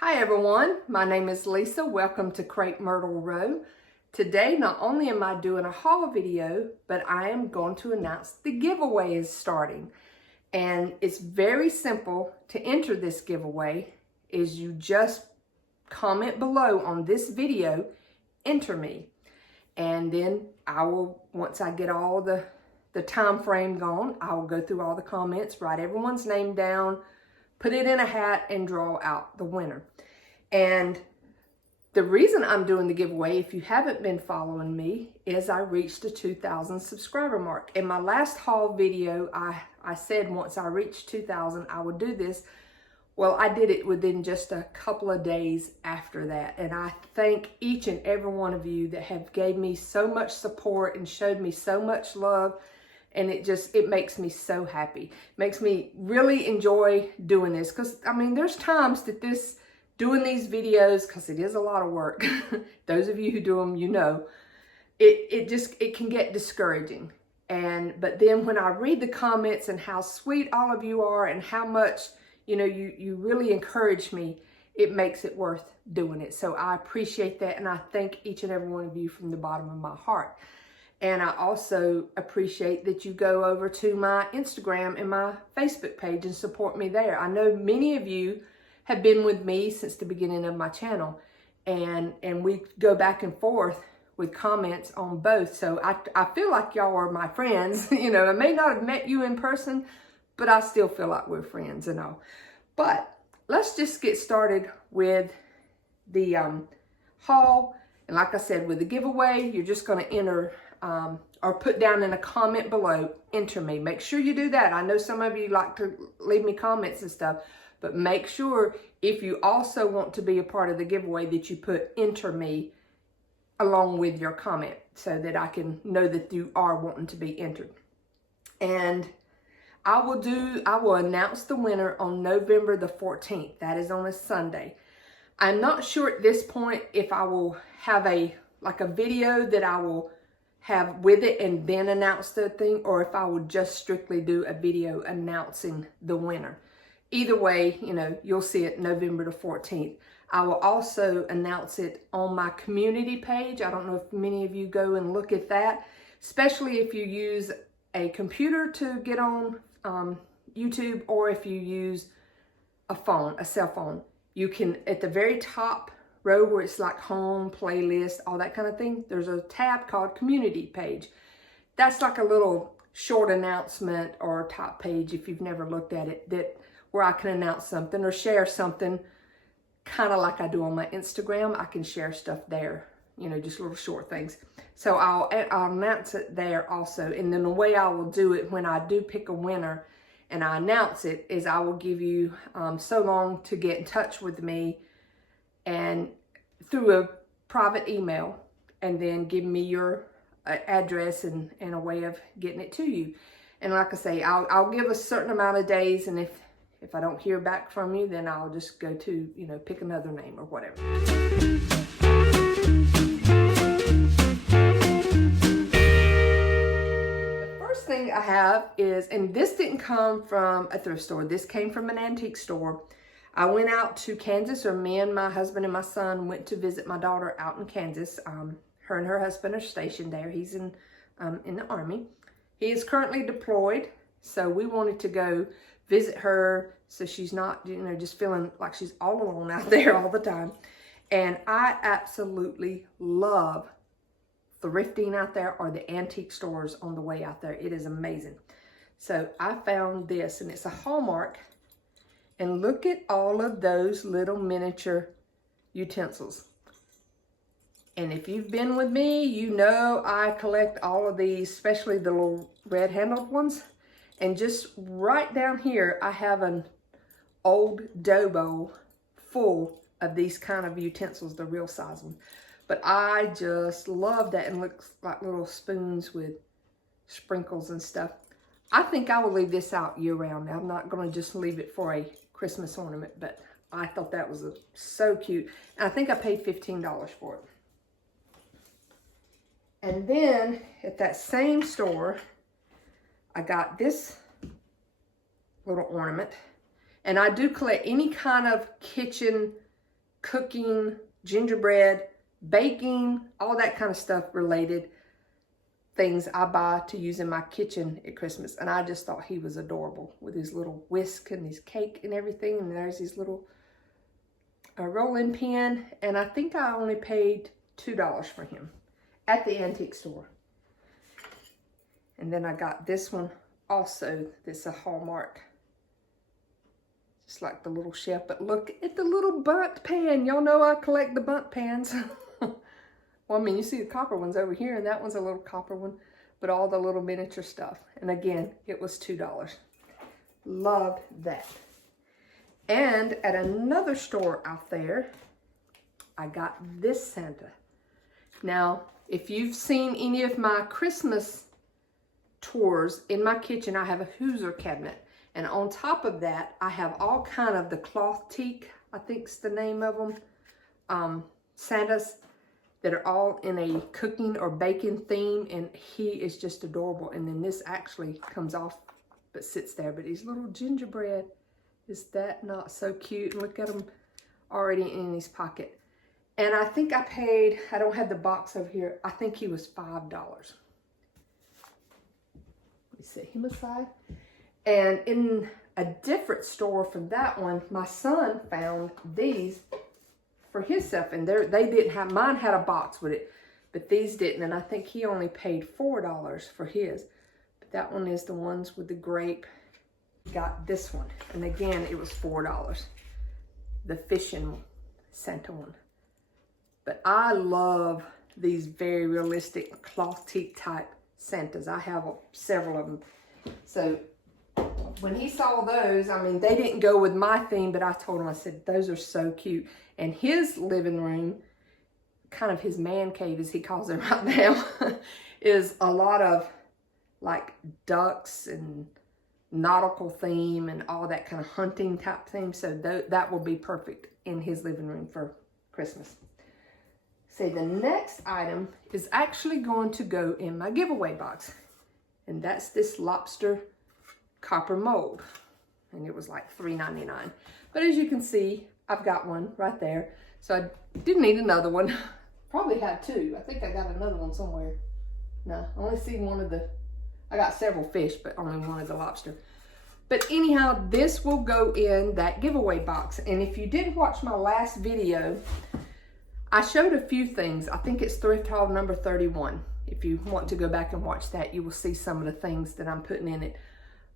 Hi everyone, my name is Lisa. Welcome to Crepe Myrtle Row. Today, not only am I doing a haul video, but I am going to announce the giveaway is starting. And it's very simple to enter this giveaway. Is you just comment below on this video, enter me. And then I will, once I get all the time frame gone, I will go through all the comments, write everyone's name down, put it in a hat, and draw out the winner. And the reason I'm doing the giveaway, if you haven't been following me, is I reached the 2,000 subscriber mark. In my last haul video, I said once I reached 2,000, I would do this. Well, I did it within just a couple of days after that. And I thank each and every one of you that have gave me so much support and showed me so much love. And it makes me so happy. It makes me really enjoy doing this. Because, I mean, there's times that doing these videos, because it is a lot of work. Those of you who do them, you know, it can get discouraging. But then when I read the comments and how sweet all of you are and how much, you know, you really encourage me, it makes it worth doing it. So I appreciate that. And I thank each and every one of you from the bottom of my heart. And I also appreciate that you go over to my Instagram and my Facebook page and support me there. I know many of you have been with me since the beginning of my channel, and we go back and forth with comments on both. So I feel like y'all are my friends. You know, I may not have met you in person, but I still feel like we're friends and all. But let's just get started with the haul. And like I said, with the giveaway, you're just going to enter or put down in a comment below, enter me. Make sure you do that. I know some of you like to leave me comments and stuff, but make sure if you also want to be a part of the giveaway that you put enter me along with your comment so that I can know that you are wanting to be entered. And I will announce the winner on November the 14th. That is on a Sunday. I'm not sure at this point if I will have a video that I will have with it and then announce the thing, or if I would just strictly do a video announcing the winner. Either way, you know, you'll see it November the 14th. I will also announce it on my community page. I don't know if many of you go and look at that, especially if you use a computer to get on YouTube, or if you use a cell phone. You can, at the very top row where it's like home, playlist, all that kind of thing, there's a tab called community page. That's like a little short announcement or top page, if you've never looked at it, where I can announce something or share something, kind of like I do on my Instagram. I can share stuff there, you know, just little short things. So I'll announce it there also. And then the way I will do it when I do pick a winner and I announce it is I will give you so long to get in touch with me and through a private email, and then give me your address and a way of getting it to you. And like I say, I'll give a certain amount of days, and if I don't hear back from you, then I'll just go to, you know, pick another name or whatever. The first thing I have is, and this didn't come from a thrift store, this came from an antique store. I went out to Kansas, or me and my husband and my son went to visit my daughter out in Kansas. Her and her husband are stationed there. He's in the Army. He is currently deployed, so we wanted to go visit her so she's not, you know, just feeling like she's all alone out there all the time. And I absolutely love thrifting out there, or the antique stores on the way out there. It is amazing. So I found this, and it's a Hallmark. And look at all of those little miniature utensils. And if you've been with me, you know I collect all of these, especially the little red-handled ones. And just right down here, I have an old dough bowl full of these kind of utensils, the real size ones. But I just love that, and looks like little spoons with sprinkles and stuff. I think I will leave this out year-round. I'm not going to just leave it for a Christmas ornament, but I thought that was so cute. And I think I paid $15 for it. And then at that same store, I got this little ornament. And I do collect any kind of kitchen cooking, gingerbread, baking, all that kind of stuff related things I buy to use in my kitchen at Christmas. And I just thought he was adorable with his little whisk and his cake and everything. And there's his little rolling pin. And I think I only paid $2 for him at the antique store. And then I got this one also. This is a Hallmark. Just like the little shelf. But look at the little bundt pan. Y'all know I collect the bundt pans. Well, I mean, you see the copper ones over here, and that one's a little copper one, but all the little miniature stuff. And again, it was $2. Loved that. And at another store out there, I got this Santa. Now, if you've seen any of my Christmas tours in my kitchen, I have a Hooser cabinet. And on top of that, I have all kind of the cloth teak, I think's the name of them, Santas, that are all in a cooking or baking theme, and he is just adorable. And then this actually comes off but sits there, but his little gingerbread, is that not so cute? And look at him already in his pocket. And I think I paid, I don't have the box over here, I think he was $5. Let me set him aside. And in a different store from that one, my son found these for himself, and they didn't have, mine had a box with it, but these didn't, and I think he only paid $4 for his. But that one is the ones with the grape. Got this one, and again, it was $4. The fishing Santa one. But I love these very realistic cloth teak type Santas. I have several of them. So when he saw those, I mean, they didn't go with my theme, but I told him, I said, those are so cute. And his living room, kind of his man cave as he calls it right now, is a lot of like ducks and nautical theme and all that kind of hunting type theme. So that will be perfect in his living room for Christmas. See, the next item is actually going to go in my giveaway box. And that's this Lobster copper mold. And it was like $3.99. But as you can see, I've got one right there. So I didn't need another one. Probably had two. I think I got another one somewhere. No, I only see one of the, I got several fish, but only one of the lobster. But anyhow, this will go in that giveaway box. And if you didn't watch my last video, I showed a few things. I think it's thrift haul number 31. If you want to go back and watch that, you will see some of the things that I'm putting in it.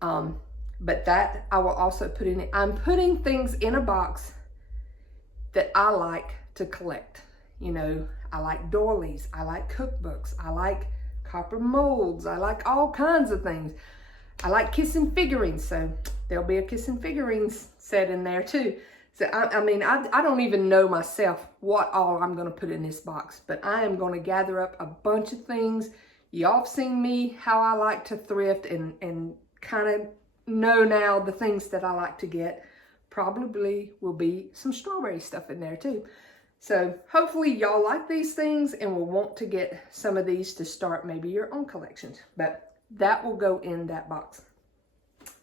But that I will also put in it. I'm putting things in a box that I like to collect. You know, I like doilies, I like cookbooks, I like copper molds, I like all kinds of things. I like kissing figurines, so there'll be a kissing figurines set in there too. So I mean, I don't even know myself what all I'm gonna put in this box, but I am gonna gather up a bunch of things. Y'all have seen me, how I like to thrift and kind of know now the things that I like to get. Probably will be some strawberry stuff in there too. So hopefully y'all like these things and will want to get some of these to start maybe your own collections. But that will go in that box.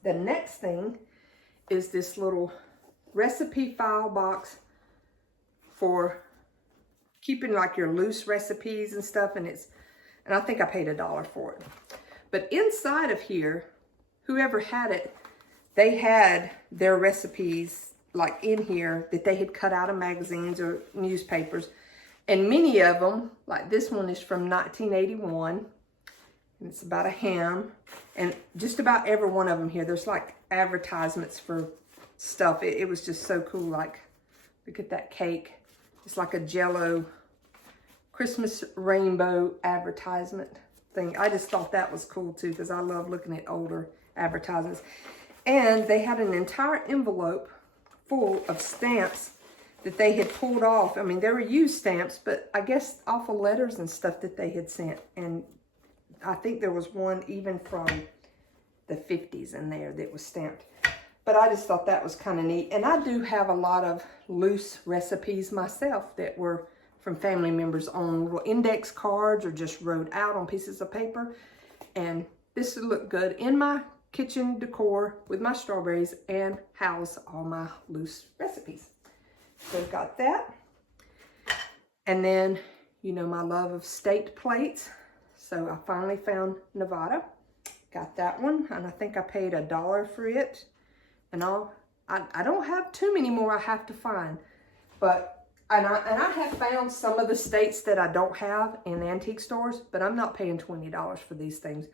The next thing is this little recipe file box for keeping like your loose recipes and stuff. And I think I paid $1 for it. But inside of here, whoever had it, they had their recipes like in here that they had cut out of magazines or newspapers. And many of them, like this one is from 1981. And it's about a ham. And just about every one of them here, there's like advertisements for stuff. It was just so cool. Like, look at that cake. It's like a Jell-O Christmas rainbow advertisement thing. I just thought that was cool too, because I love looking at older advertisements. And they had an entire envelope full of stamps that they had pulled off. I mean, they were used stamps, but I guess off of letters and stuff that they had sent. And I think there was one even from the 50s in there that was stamped. But I just thought that was kind of neat. And I do have a lot of loose recipes myself that were from family members on little index cards or just wrote out on pieces of paper. And this would look good in my kitchen decor with my strawberries and house all my loose recipes. So I've got that. And then, you know, my love of state plates. So I finally found Nevada. Got that one, and I think I paid $1 for it. And I don't have too many more I have to find. But, and I have found some of the states that I don't have in antique stores, but I'm not paying $20 for these things.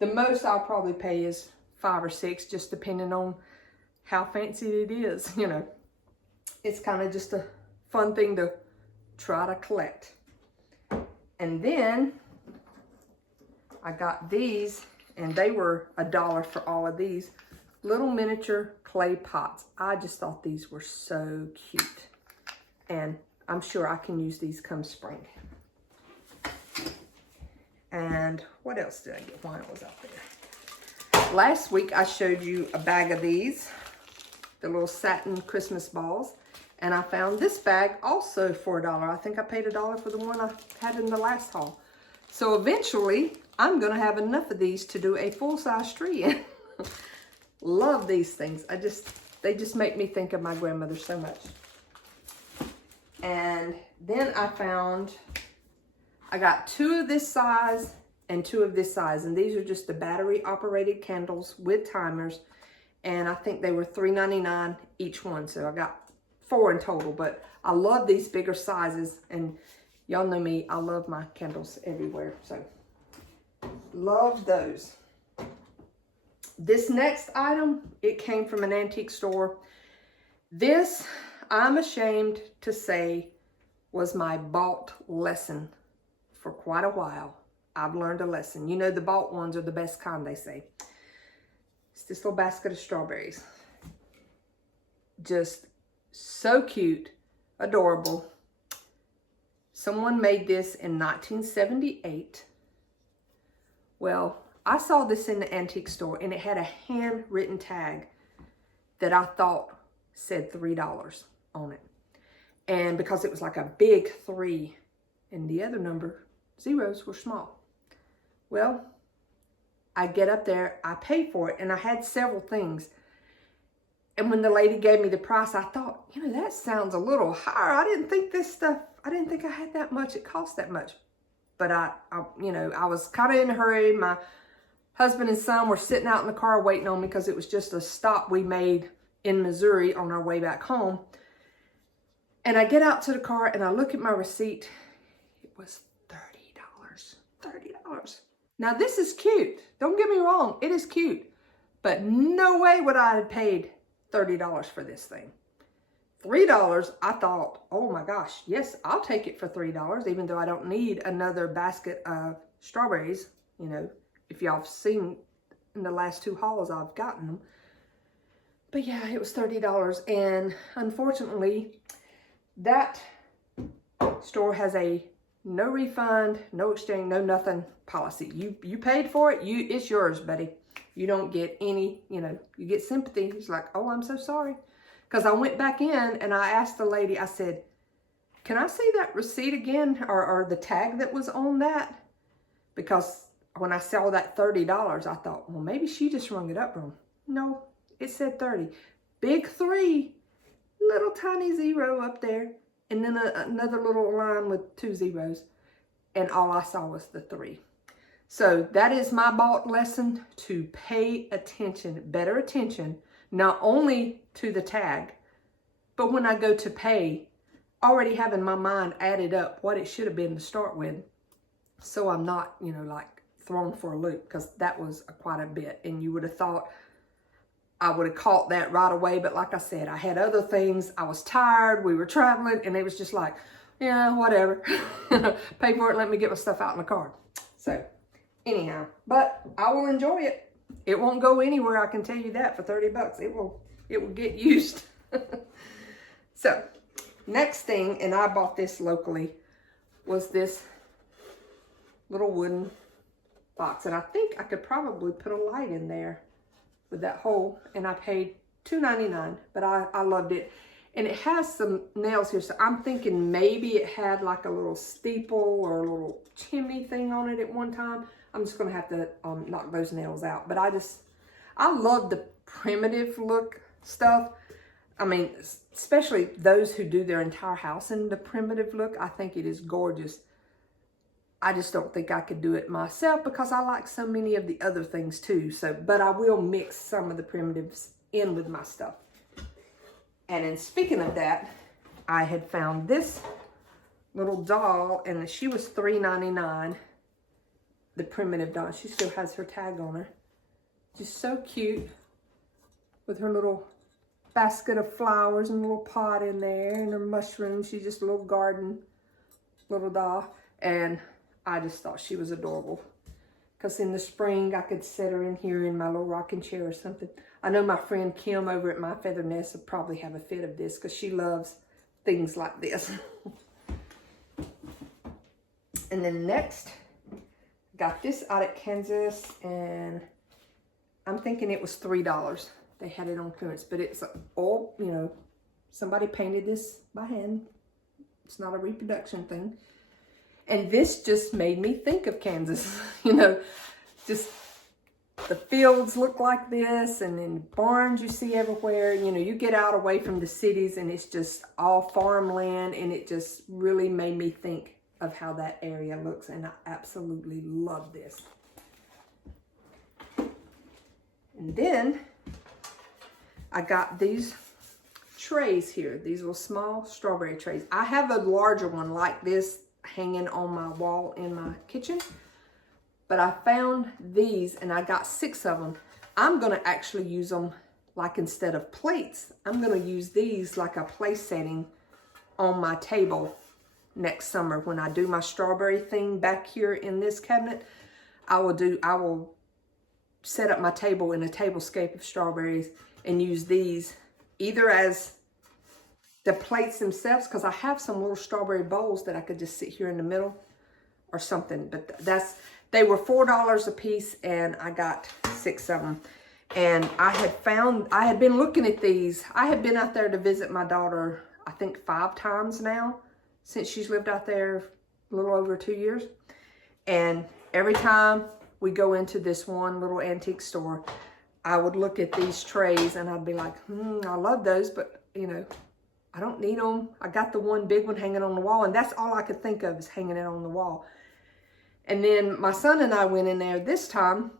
The most I'll probably pay is $5 or $6, just depending on how fancy it is, you know. It's kind of just a fun thing to try to collect. And then I got these, and they were $1 for all of these little miniature clay pots. I just thought these were so cute, and I'm sure I can use these come spring. And what else did I get while I was out there? Last week I showed you a bag of these, the little satin Christmas balls, and I found this bag also for $1. I think I paid $1 for the one I had in the last haul. So eventually I'm gonna have enough of these to do a full-size tree in. Love these things. They just make me think of my grandmother so much. And then I got 2 of this size and 2 of this size, and these are just the battery operated candles with timers, and I think they were $3.99 each one, so I got 4 in total. But I love these bigger sizes, and y'all know me, I love my candles everywhere, so love those. This next item, it came from an antique store. This, I'm ashamed to say, was my bought lesson for quite a while. I've learned a lesson. You know, the bought ones are the best kind, they say. It's this little basket of strawberries. Just so cute, adorable. Someone made this in 1978. Well, I saw this in the antique store, and it had a handwritten tag that I thought said $3 on it. And because it was like a big 3 and the other number, zeros, were small. Well, I get up there, I pay for it, and I had several things. And when the lady gave me the price, I thought, you know, that sounds a little higher. I didn't think I had that much. It cost that much. But you know, I was kind of in a hurry. My husband and son were sitting out in the car waiting on me because it was just a stop we made in Missouri on our way back home. And I get out to the car and I look at my receipt. It was $30. $30. Now this is cute. Don't get me wrong. It is cute. But no way would I have paid $30 for this thing. $3, I thought, oh my gosh, yes, I'll take it for $3, even though I don't need another basket of strawberries. You know, if y'all have seen in the last 2 hauls, I've gotten them. But yeah, it was $30. And unfortunately, that store has a no refund, no exchange, no nothing policy. You paid for it, it's yours, buddy. You don't get any, you know, you get sympathy. It's like, oh, I'm so sorry. Because I went back in and I asked the lady, I said, can I see that receipt again, or the tag that was on that? Because when I saw that $30, I thought, well, maybe she just rung it up wrong. No, it said 30. Big 3, little tiny 0 up there, and then another little line with 2 zeros. And all I saw was the 3. So that is my bought lesson, to pay attention, better attention, not only to the tag, but when I go to pay, already having my mind added up what it should have been to start with. So I'm not, you know, like thrown for a loop, because that was quite a bit. And you would have thought I would have caught that right away. But like I said, I had other things. I was tired. We were traveling, and it was just like, yeah, whatever. Pay for it. Let me get my stuff out in the car. So anyhow, but I will enjoy it. It won't go anywhere, I can tell you that, for $30. It will get used. So, next thing, and I bought this locally, was this little wooden box. And I think I could probably put a light in there with that hole. And I paid $2.99, but I loved it. And it has some nails here, so I'm thinking maybe it had like a little steeple or a little chimney thing on it at one time. I'm just going to have to knock those nails out. But I love the primitive look stuff. I mean, especially those who do their entire house in the primitive look, I think it is gorgeous. I just don't think I could do it myself because I like so many of the other things too. So, but I will mix some of the primitives in with my stuff. And in speaking of that, I had found this little doll, and she was $3.99. The primitive doll. She still has her tag on her. Just so cute with her little basket of flowers and a little pot in there and her mushrooms. She's just a little garden little doll. And I just thought she was adorable. Because in the spring, I could set her in here in my little rocking chair or something. I know my friend Kim over at My Feather Nest will probably have a fit of this because she loves things like this. And then next, got this out at Kansas, and I'm thinking it was $3. They had it on clearance, but it's all, you know, somebody painted this by hand. It's not a reproduction thing. And this just made me think of Kansas, you know, just the fields look like this, and then barns you see everywhere. You know, you get out away from the cities and it's just all farmland, and it just really made me think of how that area looks, and I absolutely love this. And then I got these trays here, these little small strawberry trays. I have a larger one like this hanging on my wall in my kitchen, but I found these and I got 6 of them. I'm gonna actually use them like, instead of plates, I'm gonna use these like a place setting on my table next summer. When I do my strawberry thing back here in this cabinet, I will set up my table in a tablescape of strawberries and use these either as the plates themselves, because I have some little strawberry bowls that I could just sit here in the middle or something. But they were $4 a piece, and I got 6 of them. And I had been looking at these. I had been out there to visit my daughter, I think 5 times now, since she's lived out there a little over 2 years. And every time we go into this one little antique store, I would look at these trays and I'd be like, I love those, but you know, I don't need them. I got the one big one hanging on the wall, and that's all I could think of is hanging it on the wall. And then my son and I went in there this time,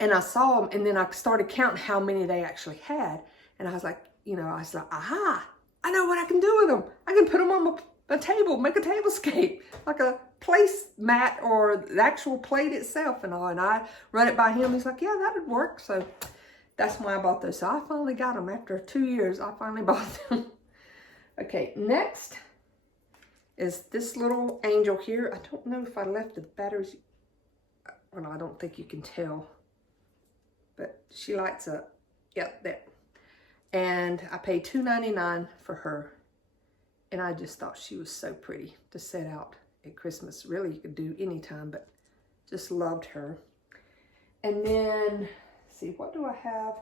and I saw them, and then I started counting how many they actually had. And I was like, aha, I know what I can do with them. I can put them on a table, make a tablescape, like a place mat or the actual plate itself and all. And I run it by him. He's like, yeah, that would work. So that's why I bought those. So I finally got them after 2 years. I finally bought them. Okay, next is this little angel here. I don't know if I left the batteries. Well, I don't think you can tell, but she lights up. Yep, there. And I paid $2.99 for her. And I just thought she was so pretty to set out at Christmas. Really, you could do any time, but just loved her. And then, let's see, what do I have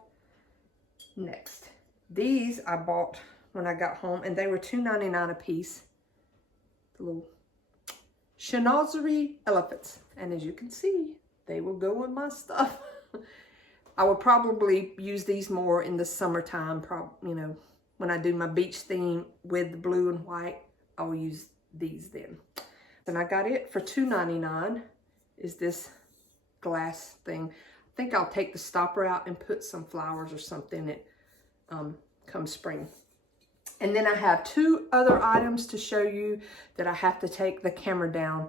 next? These I bought when I got home, and they were $2.99 a piece. The little Chinoiserie elephants. And as you can see, they will go in my stuff. I would probably use these more in the summertime, you know, when I do my beach theme with the blue and white, I will use these then. And I got it for $2.99, is this glass thing. I think I'll take the stopper out and put some flowers or something in it come spring. And then I have 2 other items to show you that I have to take the camera down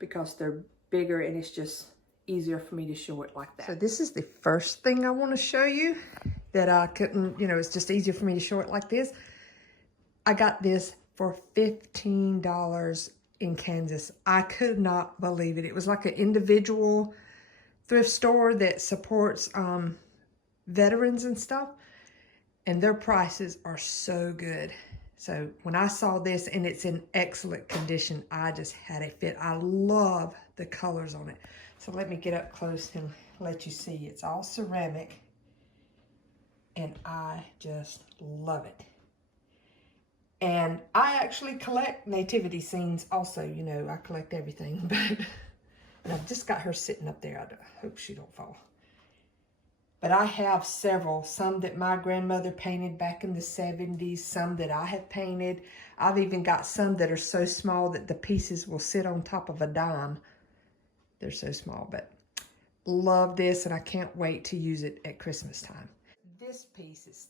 because they're bigger and it's just easier for me to show it like that. So this is the first thing I want to show you that I couldn't, you know, it's just easier for me to show it like this. I got this for $15 in Kansas. I could not believe it. It was like an individual thrift store that supports veterans and stuff. And their prices are so good. So when I saw this and it's in excellent condition, I just had a fit. I love the colors on it. So let me get up close and let you see. It's all ceramic. And I just love it. And I actually collect nativity scenes also. You know, I collect everything. But I've just got her sitting up there. I hope she don't fall. But I have several, some that my grandmother painted back in the 70s, some that I have painted. I've even got some that are so small that the pieces will sit on top of a dime. They're so small, but love this, and I can't wait to use it at Christmas time. This piece is,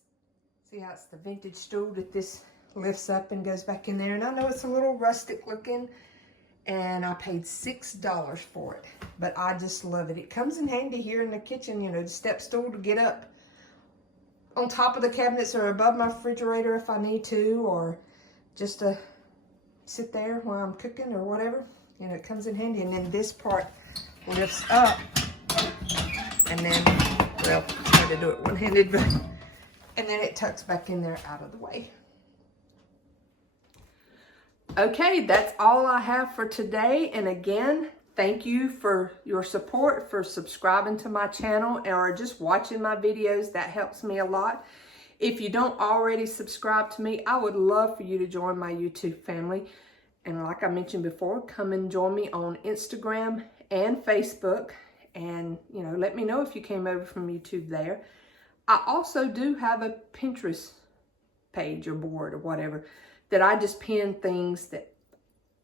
see how it's the vintage stool that this lifts up and goes back in there. And I know it's a little rustic looking, and I paid $6 for it, but I just love it. It comes in handy here in the kitchen, you know, the step stool to get up on top of the cabinets or above my refrigerator if I need to, or just to sit there while I'm cooking or whatever. You know, it comes in handy. And then this part lifts up, and then, well, I try to do it one-handed, but, and then it tucks back in there out of the way. Okay, that's all I have for today. And again, thank you for your support, for subscribing to my channel or just watching my videos. That helps me a lot. If you don't already subscribe to me, I would love for you to join my YouTube family. And like I mentioned before, come and join me on Instagram and Facebook. And, you know, let me know if you came over from YouTube there. I also do have a Pinterest page or board or whatever that I just pin things that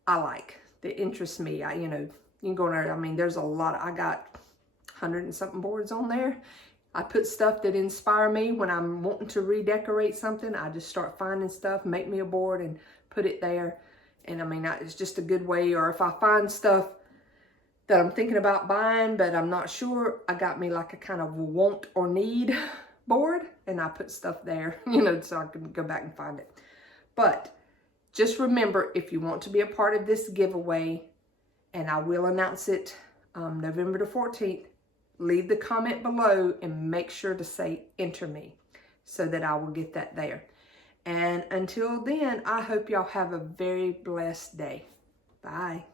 I like, that interest me. You know, you can go in there. I mean, there's a lot. I got 100 and something boards on there. I put stuff that inspire me when I'm wanting to redecorate something. I just start finding stuff, make me a board and put it there. And I mean, it's just a good way. Or if I find stuff that I'm thinking about buying, but I'm not sure, I got me like a kind of want or need board, and I put stuff there, you know, so I can go back and find it. But just remember, if you want to be a part of this giveaway, and I will announce it November the 14th, leave the comment below and make sure to say enter me so that I will get that there. And until then, I hope y'all have a very blessed day. Bye.